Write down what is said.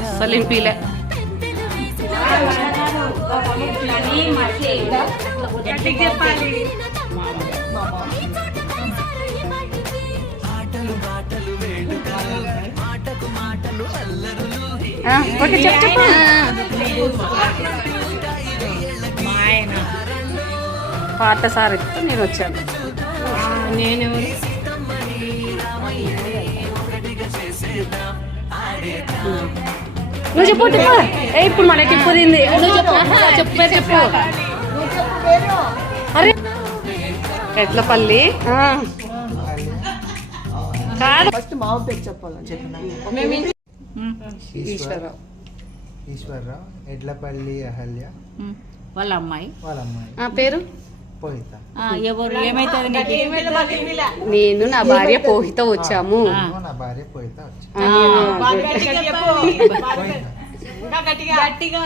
అస్సలు ఇంపిలే ఓకే చెప్పు పాత సార్ ఇస్తే నేను వచ్చాను. నేను నువ్వు చెప్పు టిప్పు. ఇప్పుడు మన టిప్పు తింది. చెప్పు చెప్పు. అరే ఎట్లపల్లి కాదు, ఫస్ట్ మా పేరు చెప్పాలని చెప్పిన ఈశ్వరరావు, ఎడ్లపల్లి అహల్య వాళ్ళ అమ్మాయి పేరు పోయిత. ఎవరు ఏమైతుంది? నేను నా భార్య పోహిత వచ్చాము. నా భార్య పోయిత వచ్చి గట్టిగా